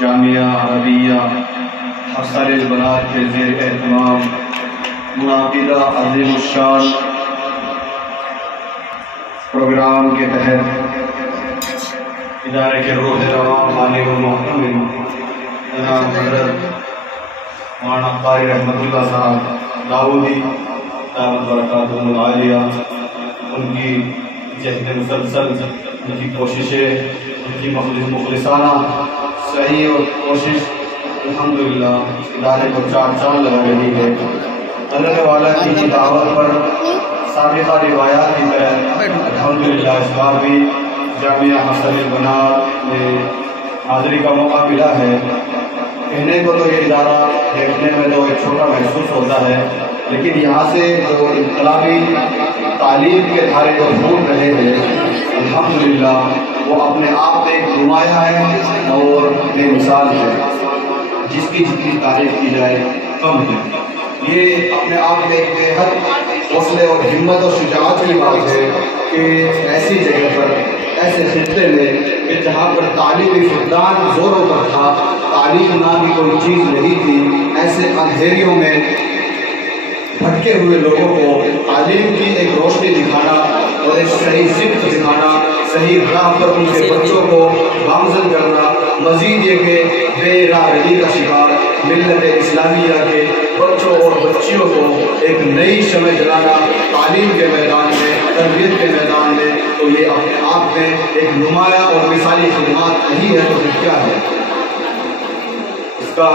جامعہ عربیہ حفصہ للبنات کے زیر اہتمام منعقدہ عظیم الشان پروگرام کے تحت ادارے کے روح رواں خالق و محتمل جناب حضرت مولانا قاری رحمت اللہ صاحب داؤدی دامت برکاتہم العالیہ، ان کی جہد مسلسل، ان کی کوششیں، ان کی مخلصانہ صحیح اور کوشش الحمدللہ ادارے کو چار چاند لگا رہی ہے۔ اللہ والا کی دعوت پر سابقہ روایات کی طرح الحمدللہ اس بار بھی جامعہ حفصہ للبنات میں حاضری کا موقع ملا ہے۔ کہنے کو تو یہ ادارہ دیکھنے میں تو ایک چھوٹا محسوس ہوتا ہے، لیکن یہاں سے جو انقلابی تعلیم کے دھارے کو پھوٹ رہے ہیں الحمدللہ وہ اپنے آپ میں ایک نمایاں ہے اور بے مثال ہے، جس کی جتنی تعریف کی جائے کم ہے۔ یہ اپنے آپ میں ایک بے حد حوصلے اور ہمت اور شجاعت کی بات ہے کہ ایسی جگہ پر، ایسے خطے میں کہ جہاں پر تعلیمی فقدان زوروں پر تھا، تعلیم نام کی کوئی چیز نہیں تھی، ایسے اندھیریوں میں بھٹکے ہوئے لوگوں کو تعلیم کی ایک روشنی دکھانا اور ایک صحیح سمت دکھانا، صحیح راہ پر ان کے بچوں کو گامزن کرنا، مزید یہ کہ بے راہ رہی کا شکار ملت اسلامیہ کے بچوں اور بچیوں کو ایک نئی شمع جلانا تعلیم کے میدان میں، تربیت کے میدان میں، تو یہ اپنے آپ میں ایک نمایاں اور مثالی خدمات نہیں ہے تو پھر کیا ہے؟ اس کا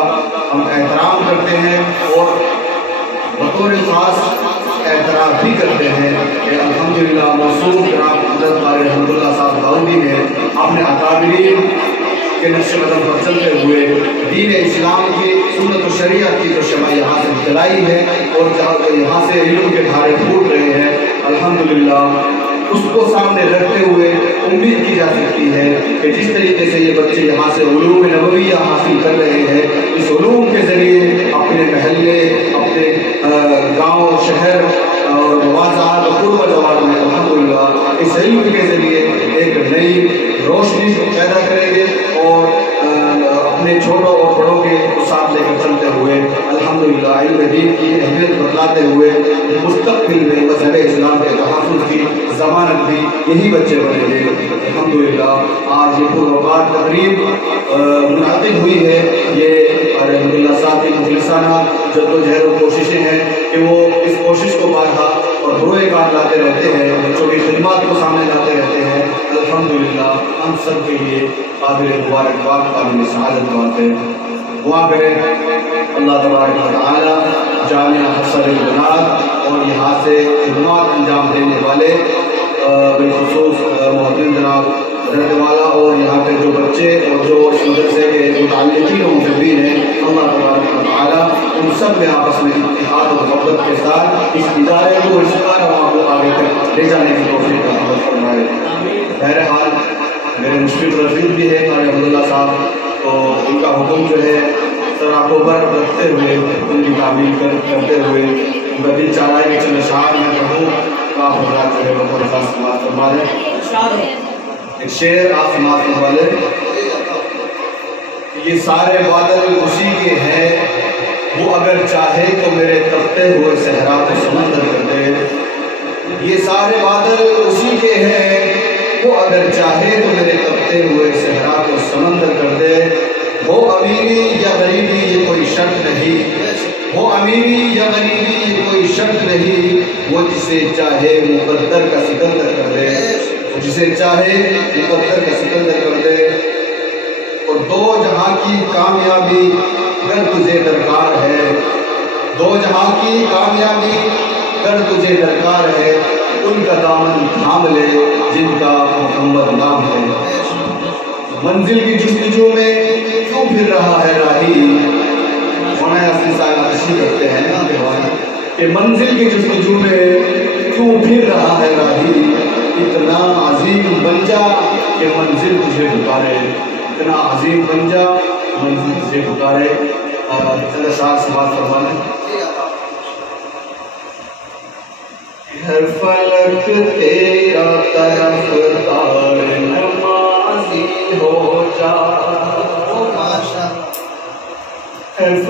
ہم احترام کرتے ہیں اور بطور خاص اعتراف بھی کرتے ہیں کہ الحمدللہ موصوف جناب حضرت قاری رحمت اللہ صاحب داؤدی نے اپنے اکابرین کے نقش قدم پر چلتے ہوئے دین اسلام کی سنت و شریعت کی جو شمع یہاں سے جلائی ہے اور یہاں سے علم کے دھارے پھوٹ رہے ہیں، الحمدللہ اس کو سامنے رکھتے ہوئے امید کی جا سکتی ہے کہ جس طریقے سے یہ بچے یہاں سے علوم نبویہ حاصل کر رہے ہیں، اس علوم کے ذریعے اپنے محلے، اپنے گاؤں، شہر اور مواضعات اور قرب و جوار میں الحمدللہ اس علم کے ذریعے ایک نئی روشنی پیدا کریں گے اور اپنے چھوٹوں اور بڑوں کے ساتھ لے کر چلتے ہوئے الحمدللہ علم دین کی اہمیت بتلاتے ہوئے مستقبل میں مذہب اسلام کے تحفظ کی ضمانت بھی یہی بچے بنیں گے الحمدللہ۔ آج یہ پروقار تقریب منعقد ہوئی ہے، یہ الحمدللہ صاحب کی مخلصانہ جدوجہد و کوششیں ہیں کہ وہ اس کوشش کو بارہا اور بروئے کار لاتے رہتے ہیں، بچوں کی خدمات کو سامنے لاتے رہتے ہیں، الحمدللہ ہم سب کے لیے قابل مبارکباد، قابل سعادت بات ہے۔ دعا کریں اللہ تبارک و تعالی جامعہ حفصہ للبنات اور یہاں سے خدمات انجام دینے والے بالخصوص محترم جناب حضرت والا اور یہاں کے جو بچے اور جو اس مدرسے کے متعلقین و محبین ہیں، اللہ تبارک و تعالی ان سب میں آپس میں اتحاد و محبت کے ساتھ اس ادارے کو، اس کارواں کو آگے تک لے جانے کی توفیق عطا فرمائے۔ بہرحال میرے مشفق رفیق بھی ہے قاری عبداللہ صاحب، تو ان کا حکم جو ہے سراکوبر رکھتے ہوئے، ان کی تعمیل کرتے ہوئے ان کا دل چاہ رہا ہے کہ چند اشعار میں پڑھوں، تو آپ حضرات جو ہے بطور خاص سماعت فرما دیں۔ ایک شعر آپ سماعت فرما دیں۔ یہ سارے بادل اسی کے ہیں، وہ اگر چاہے تو میرے تپتے ہوئے صحرا کو سمندر کر دے۔ یہ سارے بادل اسی کے ہیں، وہ اگر چاہے تو میرے تپتے ہوئے صحرا کو سمندر کر دے۔ ہو امیری یا غریبی یہ کوئی شرط نہیں، ہو امیری یا غریبی یہ کوئی شرط نہیں، وہ جسے چاہے مقدر کا سکندر کر دے، وہ جسے چاہے مقدر کا سکندر کر دے۔ اور دو جہاں کی کامیابی اگر تجھے درکار ہے، دو جہاں کی کامیابی اگر تجھے درکار ہے، ان کا دامن تھام لے جن کا محمد نام ہے۔ منزل کی جستجو میں کیوں پھر رہا ہے راہی، مولانا یاسین صاحب تشریح کرتے ہیں کہ منزل کی جستجو میں کیوں پھر رہا ہے راہی، اتنا عظیم بن جا کہ منزل تجھے پکارے، اتنا عظیم بن جا منزل تجھے پکارے۔ چند اشعار سماعت فرمائیں۔ ہر فلک تیرا طرفدار نمازی ہو جا،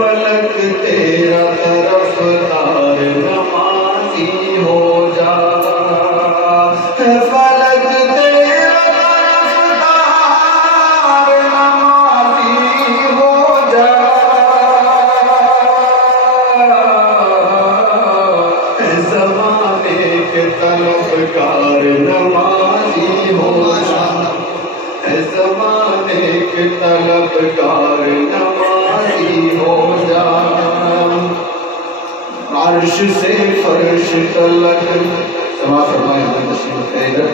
فلک تیرا طرفدار نمازی ہو جا، اے فلک تیرا طرفدار نمازی ہو جا، اے زمانے کے طلبگار نمازی ہو جا، اے زمانے کے طلبگار نمازی ہو جا، عرش سے فرش تلک سماعت فرمائے ہمیں تشریف ہے ادھر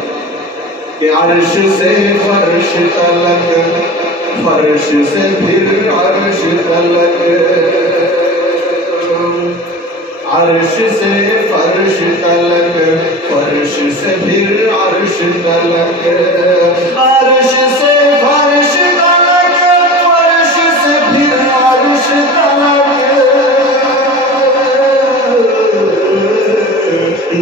کہ عرش سے فرش تلک، فرش سے پھر عرش تلک، عرش سے فرش تلک، فرش سے پھر عرش تلک، عرش سے فرش تلک، فرش سے پھر عرش تلک،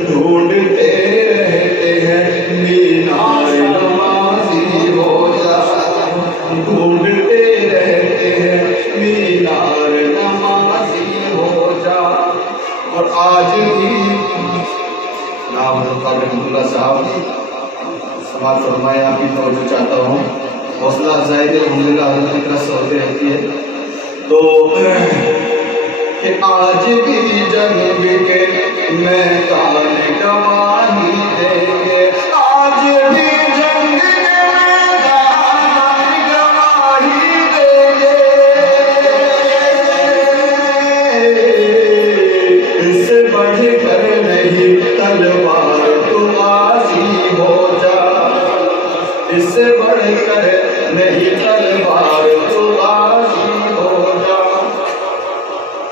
ڈھونڈتے رہتے ہیں مینار نمازی ہو جا، ڈھونڈتے رہتے ہیں مینار نمازی ہو جا۔ اور آج بھی نام حضرت رحمۃ اللہ صاحب سماعت فرمائے، آپ کی توجہ چاہتا ہوں، حوصلہ افزائی الحمدللہ حضرت کی طرف سے ہوتی رہتی ہے، تو کہ آج بھی جنگ کے میدان گواہی دیں گے، آج بھی جنگ کے میدان گواہی دیں گے، اس سے بڑھ کر نہیں تلوار تو غازی ہو جا، اس سے بڑھ کر نہیں تلوار تو غازی ہو جا،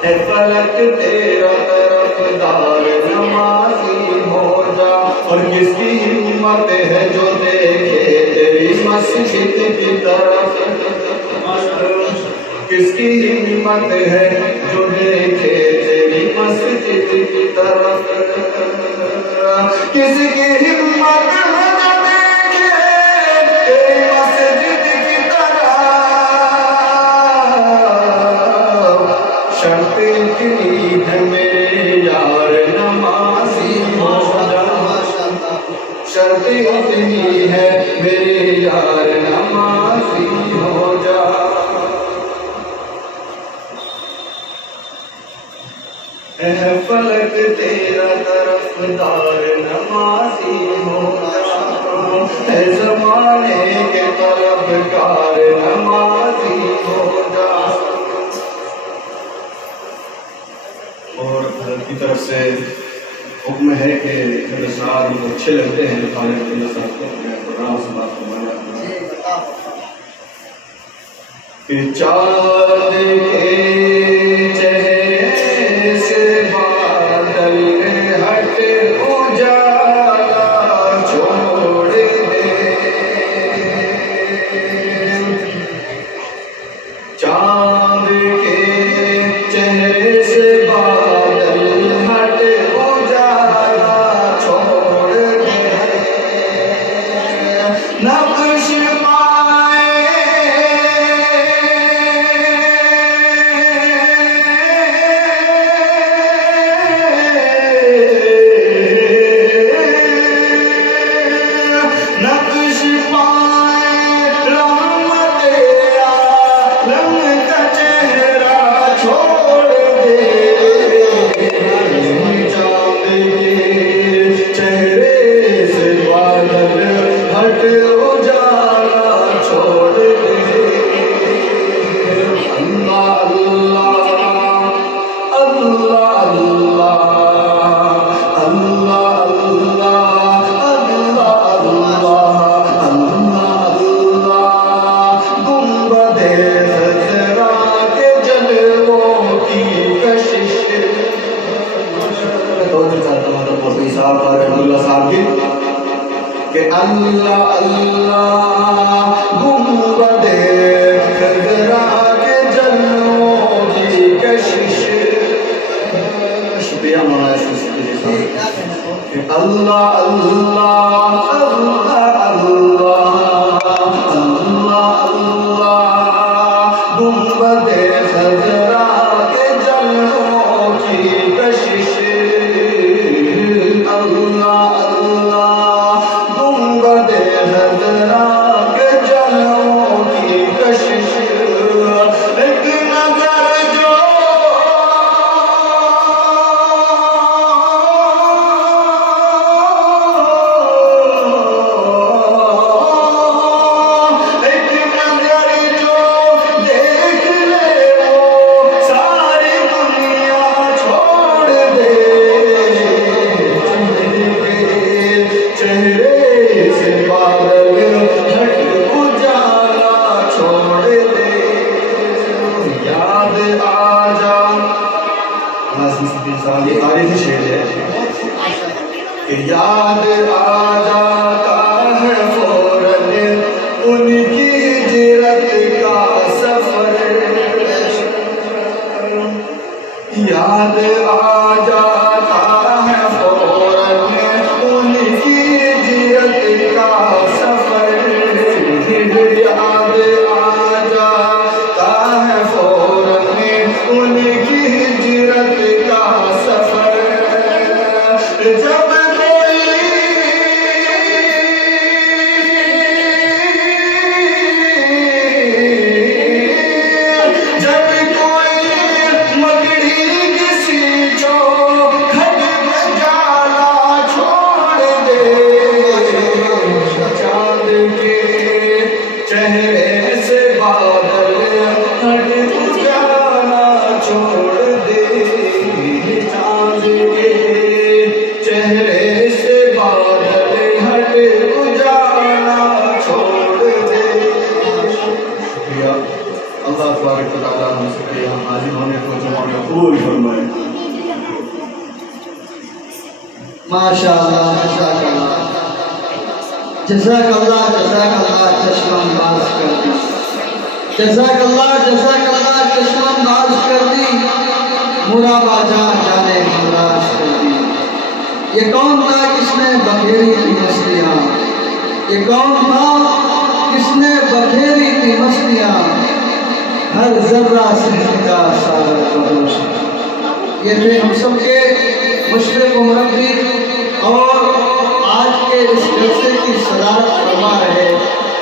اے فلک تیرا طرفدار نمازی ہو جا۔ اور کس کی ہمت ہے جو دیکھے تیری مسجد کی طرف، کس کی ہمت ہے جو دیکھے تیری مسجد کی طرف، کس کی ہمت ہے جو دیکھے تیری مسجد کی طرف، شرط اتنی ہے میرے یار نمازی ہو جا، شرط اتنی ہے میرے یار نمازی ہو جا، اے فلک تیرا طرفدار نمازی ہو جا، اے زمانے کے طلبگار نمازی ہو جا۔ اور حضرت کی طرف سے حکم ہے کہ میرے صاحب اچھے لگتے ہیں خالد اللہ صاحب کو، میں پروگرام سے بات کروانا کہ چاند کے چہرے سے بادل ہٹ اجالا چھوڑ دے، چاند کے چہرے سے بادل ہٹ اجالا چھوڑ دے، نقش کہ اللہ اللہ گنبد خضرا کے جلووں کی کشش، شکریہ مولانا شکریہ کہ اللہ اللہ اللہ اللہ اللہ گنبد خضرا کے انسان یہ تاریخی شعر ہے کہ یاد آ جاتا ہے فوراً ان کی ہجرت کا سفر، یاد آ جاتا ہے فوراً ان کی ہجرت کا سفر، یاد آ جاتا ہے فوراً ان کی ہجرت کا سفر، جب چہرے سے بادل ہٹ جانا چھوڑ دے، چاند کے چہرے سے بادل ہٹ جانا چھوڑ دے۔ شکریہ اللہ تبارک و تعالیٰ ہم سب کے یہاں حاضر ہونے کو جمع قبول فرمائے۔ ماشاءاللہ ماشاءاللہ، جزاک اللہ چشمہ باز کر دی، جزاک اللہ چشمہ باز کر دی، مرابا جانے مراز کر دی۔ یہ کون تھا کس نے بکھیری تھی مستیاں، یہ کون تھا کس نے بکھیری تھی مستیاں، ہر ذرہ سے کا سارا بدوش۔ یہ تھے ہم سب کے مشرق و مربی اور آج کے اس جلسے کی صدارت فرما رہے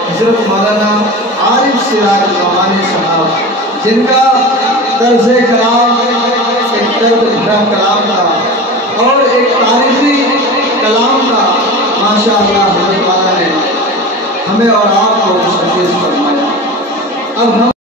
حضرت مولانا عارف سراج نعمانی صاحب، جن کا طرز کلام ایک درد بھرا کلام تھا اور ایک تاریخی کلام تھا۔ ماشاءاللہ حضرت مولانا نے ہمیں اور آپ کو خوش نصیب فرمایا۔ اب ہم